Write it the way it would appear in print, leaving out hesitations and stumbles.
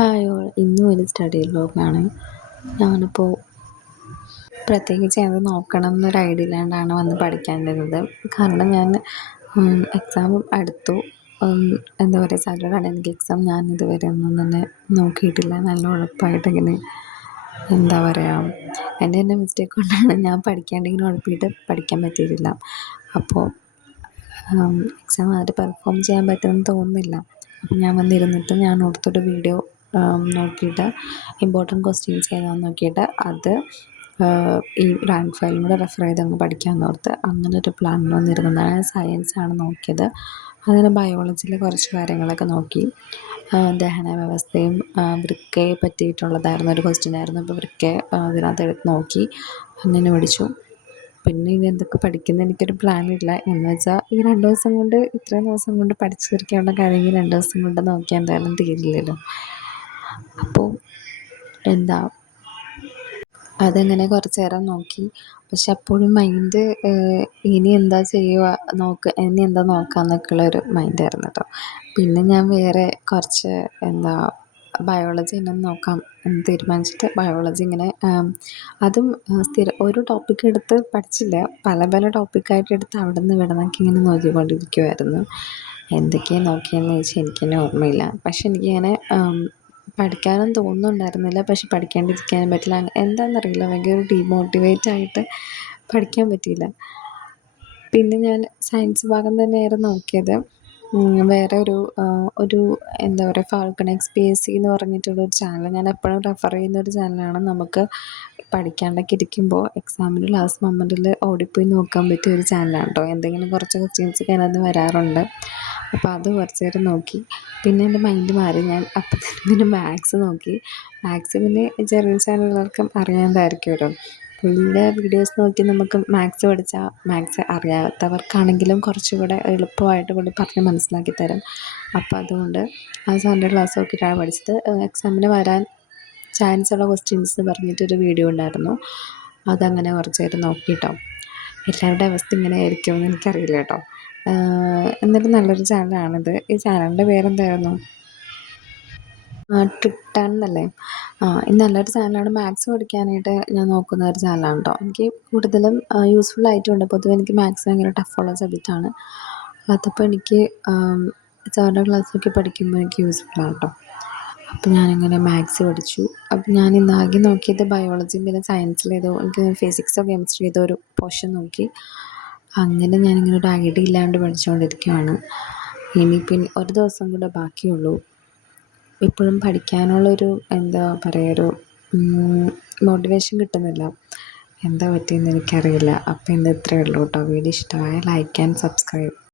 Hi all, ഇന്നും ഒരു study വ്ലോഗാണ്. ഞാനിപ്പോൾ പ്രത്യേകിച്ച് അത് നോക്കണം എന്നൊരു ഐഡിയ ഇല്ലാണ്ടാണ് വന്ന് പഠിക്കാനിരുന്നത്. കാരണം ഞാൻ എക്സാം അടുത്തു. എന്താ പറയുക, സാറ്റർഡേ ആണ് എനിക്ക് എക്സാം. ഞാൻ ഇതുവരെ ഒന്നും തന്നെ നോക്കിയിട്ടില്ല. നല്ല ഉഴപ്പായിട്ടിങ്ങനെ എന്താ പറയുക, എൻ്റെ തന്നെ മിസ്റ്റേക്ക് കൊണ്ടാണ് ഞാൻ പഠിക്കാണ്ടിങ്ങനെ ഉഴപ്പിയിട്ട് പഠിക്കാൻ പറ്റിയിട്ടില്ല. അപ്പോൾ എക്സാം ആയിട്ട് പെർഫോം ചെയ്യാൻ പറ്റുമെന്ന് തോന്നുന്നില്ല. അപ്പം ഞാൻ വന്നിരുന്നിട്ട് ഞാൻ ഓർത്തൊരു വീഡിയോ നോക്കിയിട്ട് ഇമ്പോർട്ടൻറ്റ് ക്വസ്റ്റ്യൻസ് ഏതാണെന്ന് നോക്കിയിട്ട് അത് ഈ റാങ്ക് ഫയലും കൂടെ റെഫർ ചെയ്തങ്ങ് പഠിക്കാമെന്ന് ഓർത്ത് അങ്ങനെ ഒരു പ്ലാൻ വന്നിരുന്നതാണ്. സയൻസാണ് നോക്കിയത്. അങ്ങനെ ബയോളജിയിലെ കുറച്ച് കാര്യങ്ങളൊക്കെ നോക്കി. ദഹന വ്യവസ്ഥയും വൃക്കയെ പറ്റിയിട്ടുള്ളതായിരുന്നു ഒരു ക്വസ്റ്റ്യൻ ആയിരുന്നു. അപ്പോൾ വൃക്കയെ അതിനകത്ത് എടുത്ത് നോക്കി അങ്ങനെ പഠിച്ചു. പിന്നെ ഇനി എന്തൊക്കെ പഠിക്കുന്നത് എനിക്കൊരു പ്ലാനില്ല. എന്ന് വെച്ചാൽ ഈ 2 ദിവസം കൊണ്ട്, ഇത്രയും ദിവസം കൊണ്ട് പഠിച്ചു തീർക്കേണ്ട കാര്യങ്ങൾ 2 ദിവസം കൊണ്ട് നോക്കിയാൽ എന്തായാലും തീരില്ലല്ലോ. അപ്പോൾ എന്താ, അതങ്ങനെ കുറച്ച് നേരം നോക്കി. പക്ഷെ അപ്പോഴും മൈൻഡ് ഇനി എന്താ ചെയ്യുക, ഇനി എന്താ നോക്കാമെന്നൊക്കെയുള്ളൊരു മൈൻഡായിരുന്നു കേട്ടോ. പിന്നെ ഞാൻ വേറെ കുറച്ച് ബയോളജി തന്നെ നോക്കാം എന്ന് തീരുമാനിച്ചിട്ട് ബയോളജി ഇങ്ങനെ അതും ഒരു ടോപ്പിക്ക് എടുത്ത് പഠിച്ചില്ല. പല പല ടോപ്പിക്കായിട്ട് എടുത്ത് അവിടെ നിന്ന് ഇവിടെ നിന്നൊക്കെ ഇങ്ങനെ നോക്കിക്കൊണ്ടിരിക്കുമായിരുന്നു. എന്തൊക്കെയാണ് നോക്കിയെന്ന് ചോദിച്ചാൽ എനിക്ക് തന്നെ ഓർമ്മയില്ല. പക്ഷെ എനിക്കിങ്ങനെ പഠിക്കാനും തോന്നുന്നുണ്ടായിരുന്നില്ല. പക്ഷെ പഠിക്കാണ്ടിരിക്കാനും പറ്റില്ല. എന്താണെന്നറിയില്ല, ഭയങ്കര ഡീമോട്ടിവേറ്റ് ആയിട്ട് പഠിക്കാൻ പറ്റിയില്ല. പിന്നെ ഞാൻ സയൻസ് ഭാഗം തന്നെയായിരുന്നു നോക്കിയത്. വേറെ ഒരു എന്താ പറയുക, ഫാൽക്കൺ XPSC എന്ന് പറഞ്ഞിട്ടുള്ളൊരു ചാനൽ ഞാൻ എപ്പോഴും റെഫർ ചെയ്യുന്നൊരു ചാനലാണ്. നമുക്ക് പഠിക്കാണ്ടൊക്കെ ഇരിക്കുമ്പോൾ എക്സാമിൻ്റെ ലാസ്റ്റ് മൊമെൻറ്റിൽ ഓടിപ്പോയി നോക്കാൻ പറ്റിയ ഒരു ചാനലാണ് കേട്ടോ. എന്തെങ്കിലും കുറച്ച് ക്വസ്റ്റ്യൻസൊക്കെ അതിനകത്ത് വരാറുണ്ട്. അപ്പോൾ അത് കുറച്ച് നേരം നോക്കി. പിന്നെ എൻ്റെ മൈൻഡ് മാറി. ഞാൻ അപ്പം തന്നെ പിന്നെ മാത്സ് നോക്കി. മാത്സ് പിന്നെ ചെറിയ ചാനലുകൾക്കും അറിയാവുന്നതായിരിക്കുമല്ലോ. പുള്ളിയുടെ വീഡിയോസ് നോക്കി നമുക്ക് മാത്സ് പഠിച്ചാൽ മാത്സ് അറിയാത്തവർക്കാണെങ്കിലും കുറച്ചുകൂടെ എളുപ്പമായിട്ട് പുള്ളി പറഞ്ഞ് മനസ്സിലാക്കി തരും. അപ്പോൾ അതുകൊണ്ട് ആ സാറിൻ്റെ ക്ലാസ് നോക്കിയിട്ടാണ് പഠിച്ചത്. എക്സാമിന് വരാൻ ചാൻസ് ഉള്ള ക്വസ്റ്റ്യൻസ് എന്ന് പറഞ്ഞിട്ടൊരു വീഡിയോ ഉണ്ടായിരുന്നു. അതങ്ങനെ കുറച്ച് നേരം നോക്കി കേട്ടോ. എല്ലാവരുടെ അവസ്ഥ ഇങ്ങനെ ആയിരിക്കുമെന്ന് എനിക്കറിയില്ല കേട്ടോ. എന്നിട്ട് നല്ലൊരു ചാനലാണിത്. ഈ ചാനലിൻ്റെ പേരെന്തായിരുന്നു? ട്രിക്ടാൻ എന്നല്ലേ. ഇത് നല്ലൊരു ചാനലാണ്. മാത്സ് പഠിക്കാനായിട്ട് ഞാൻ നോക്കുന്ന ഒരു ചാനലാണ് കേട്ടോ. എനിക്ക് കൂടുതലും യൂസ്ഫുൾ ആയിട്ടുണ്ട്. പൊതുവെ എനിക്ക് മാത്സ് ഭയങ്കര ടഫുള്ള സബ്ജക്റ്റാണ്. അതപ്പോൾ എനിക്ക് സാറിൻ്റെ ക്ലാസ്സൊക്കെ പഠിക്കുമ്പോൾ എനിക്ക് യൂസ്ഫുള്ളാണ് കേട്ടോ. അപ്പോൾ ഞാനിങ്ങനെ മാത്സ് പഠിച്ചു. അപ്പം ഞാൻ ഇന്നാകെ നോക്കിയത് ബയോളജിയും പിന്നെ സയൻസിലേതോ എനിക്ക് ഫിസിക്സോ കെമിസ്ട്രി ഏതോ ഒരു പോർഷൻ നോക്കി. അങ്ങനെ ഞാനിങ്ങനെ ഒരു ഐഡിയ ഇല്ലാണ്ട് പഠിച്ചുകൊണ്ടിരിക്കുകയാണ്. ഇനി പിന്നെ ഒരു ദിവസം കൂടെ ബാക്കിയുള്ളൂ. ഇപ്പോഴും പഠിക്കാനുള്ളൊരു എന്താ പറയുക, ഒരു മോട്ടിവേഷൻ കിട്ടുന്നില്ല. എന്താ പറ്റിയെന്ന് എനിക്കറിയില്ല. അപ്പോൾ ഇന്ന് ഇത്രയേ ഉള്ളൂ കേട്ടോ. വീഡിയോ ഇഷ്ടമായ ലൈക്ക് ആൻഡ് സബ്സ്ക്രൈബ്.